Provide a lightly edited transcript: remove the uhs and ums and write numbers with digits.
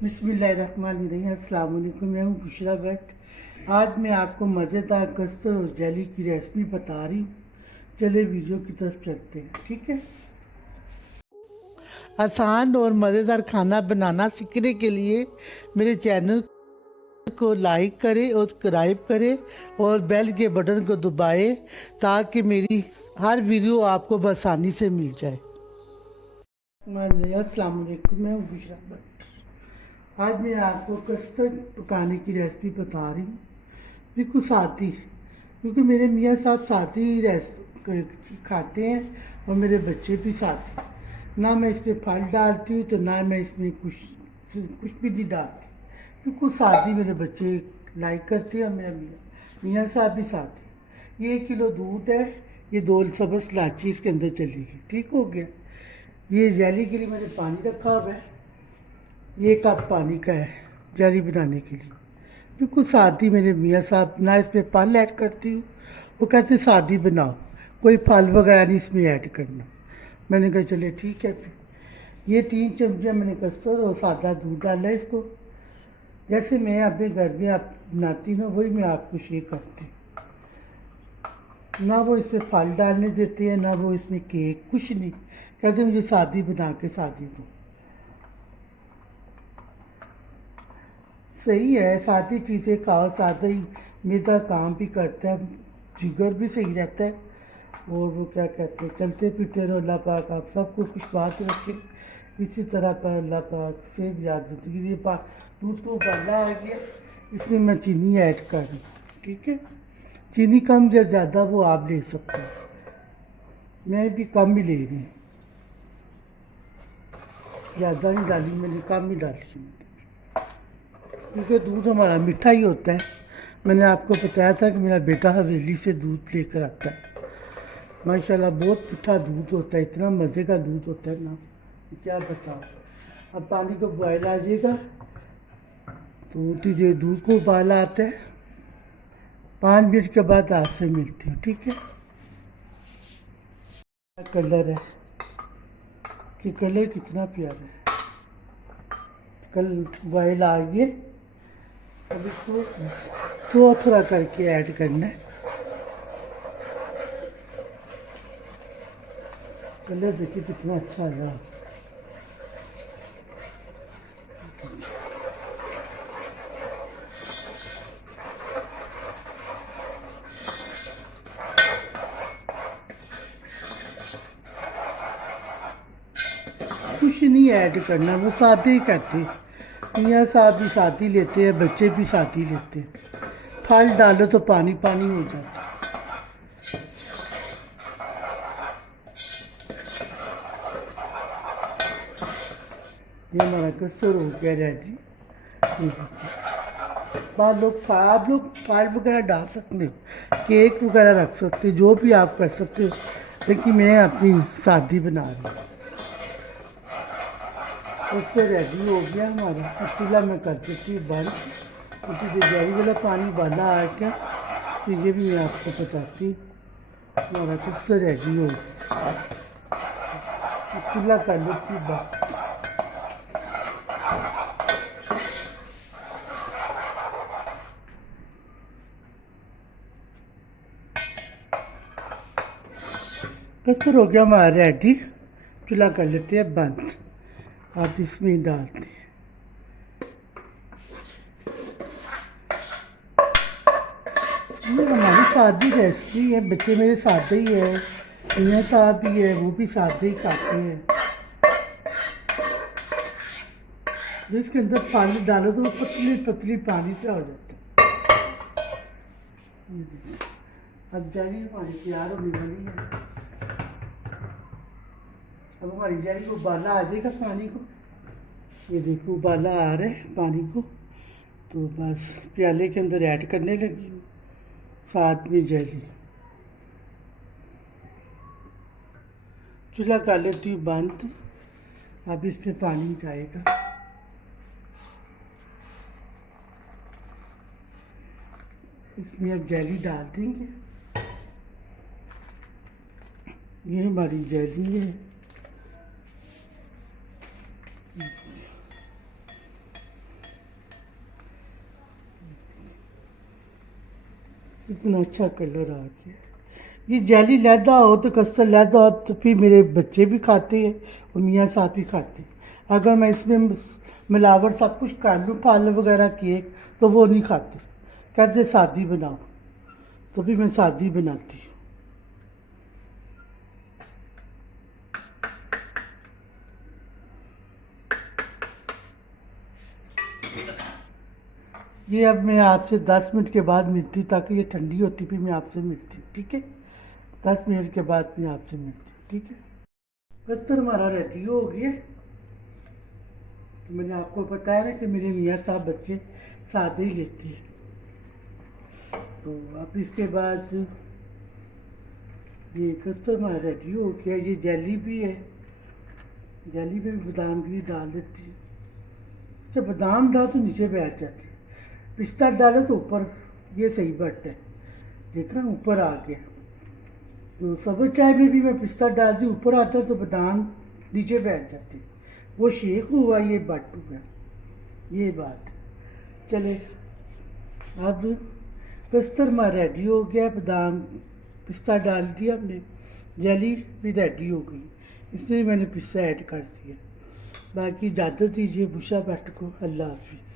बिस्मिल्लाहिर्रहमानिर्रहीम। अस्सलाम वालेकुम। मैं हूँ बुशरा भट्ट। आज मैं आपको मज़ेदार कस्टर्ड और जेली की रेसिपी बता रही हूँ। चले वीडियो की तरफ चलते हैं, ठीक है। आसान और मज़ेदार खाना बनाना सीखने के लिए मेरे चैनल को लाइक करें और सब्सक्राइब करें और बेल के बटन को दबाएं ताकि मेरी हर वीडियो आपको आसानी से मिल जाए। अस्सलाम वालेकुम। मैं हूँ बुशरा भट्ट। आज मैं आपको कस्टर्ड पकाने की रेसिपी बता रही हूँ, बिल्कुल सादी, क्योंकि मेरे मियाँ साहब सादी खाते हैं और मेरे बच्चे भी सादी। ना मैं इसमें फल डालती हूँ तो ना मैं इसमें कुछ भी नहीं डालती। बिल्कुल सादी मेरे बच्चे लाइक करते हैं और मेरे मियाँ साहब भी सादी। ये 1 किलो दूध है, ये 2 सब्ज़ इलायची इसके अंदर चलेगी, ठीक हो गया। ये जेली के लिए मैंने पानी रखा हुआ है, ये कप पानी का है जेली बनाने के लिए। बिल्कुल सादी मेरे मियाँ साहब, ना इसमें फल ऐड करती हूँ। वो कहते सादी बनाओ, कोई फल वगैरह नहीं इसमें ऐड करना। मैंने कहा चले ठीक है। फिर ये 3 चमचे मैंने कस्टर्ड और सादा दूध डाला है इसको। जैसे मैं अपने घर में आप बनाती हूँ वही मैं आपको शेयर करती हूँ। ना वो इसमें फल डालने देते हैं, ना वो इसमें केक, कुछ नहीं। कहते मुझे सादी बना के सादी दो। सही है, सादी चीज़ें खाओ, सादा ही मैदा काम भी करता है, जिगर भी सही रहता है। और वो क्या कहते हैं, चलते फिरते रहो। अल्लाह पाक आप सबको कुछ बात रखे, इसी तरह पर अल्लाह पाक से याद रखती। ये दूध को उबाला आ गया, इसमें मैं चीनी ऐड कर रही हूँ, ठीक है। चीनी कम या ज़्यादा वो आप ले सकते हो, मैं भी कम ही ले रही हूँ, ज़्यादा नहीं डाली मैंने, कम ही डाली, क्योंकि दूध हमारा मीठा ही होता है। मैंने आपको बताया था कि मेरा बेटा हवेली से दूध लेकर आता है, माशाल्लाह बहुत मीठा दूध होता है, इतना मज़े का दूध होता है ना, क्या बताओ। अब पानी को बॉयल आ जाएगा तो उतनी देर दूध को उबाला आता है। 5 मिनट के बाद आपसे मिलती हूँ, ठीक है। कलर है कि कलर कितना प्यारा है, कल बॉयल आ गए। अब इसको थोड़ा थोड़ा करके ऐड करना है। कलर देखिए कितना अच्छा आया। कुछ नहीं ऐड करना, वो सादे ही करते। मियाँ साहब भी सादी लेते हैं, बच्चे भी सादी लेते हैं। फल डालो तो पानी पानी हो जाता है। ये हमारा कस्टर्ड हो गया रेडी। आप लोग फल वगैरह डाल सकते हो, केक वगैरह रख सकते हो, जो भी आप कर सकते हो, लेकिन मैं अपनी सादी बना रही हूँ। उससे रेडी हो गया हमारा। पतीला मैं कर देती हूँ बंद, क्योंकि जैरी वाला पानी उबाला आ गया, तो ये भी मैं आपको बताती हूँ। हमारा कस्टर्ड रेडी हो गया, पतीला कर लेती हूँ बंद। कस्टर्ड हो गया हमारा रेडी, चूल्हा कर लेते हैं बंद। आप इसमें डालते हैं। ये हमारी सादी रेसिपी है, बच्चे मेरे सादे ही है, मियाँ साहब भी है, वो भी सादे ही खाते हैं। जिसके अंदर पानी डालो तो वो पतली पतली पानी से हो जाता है। अब जारी हमारी तैयार होने वाली है। अब हमारी जारी को उबाला आ जाएगा पानी को, ये देखो उबाला आ रहा है पानी को, तो बस प्याले के अंदर ऐड करने लगी हूँ साथ में जेली। चूल्हा कर लेती हूँ बंद। अब इसमें पानी जाएगा, इसमें अब जेली डाल देंगे। ये हमारी जेली है, इतना अच्छा कलर आ गया। ये जेली लैदा हो तो कस्टर्ड लैदा हो तो फिर मेरे बच्चे भी खाते हैं और मियाँ साहब भी खाते हैं। अगर मैं इसमें मिलावट सब कुछ कर लूँ, फल वगैरह केक, तो वो नहीं खाते, कहते सादी बनाओ, तो भी मैं सादी बनाती हूँ। ये अब मैं आपसे 10 मिनट के बाद मिलती, ताकि ये ठंडी होती, फिर मैं आपसे मिलती हूँ, ठीक है? 10 मिनट के बाद मैं आपसे मिलती हूँ, ठीक है? बस हमारा रेडी हो गया। तो मैंने आपको बताया ना कि मेरे मियाँ साहब बच्चे सादे ही लेते हैं। तो अब इसके बाद ये कस्टर्ड हमारा रेडी हो गया। ये जेली भी है, जेली में भी बादाम भी डाल देती हूँ। जब बादाम डालो तो नीचे बैठ जाती है, पिस्ता डालो तो ऊपर, ये सही बट है, देखा ऊपर आ गया। तो सब्ज़ चाय में भी मैं पिस्ता डाल दी, ऊपर आता है तो बादाम नीचे बैठ जाते हैं, वो शेक हुआ, ये बट हुआ, ये बात। चले अब कस्तरमा रेडी हो गया, बादाम पिस्ता डाल दिया हमने, जेली भी रेडी हो गई, इसलिए मैंने पिस्ता ऐड कर दिया। बाकी इजाज़त दीजिए बुशा भट्ट को। अल्लाह हाफिज़।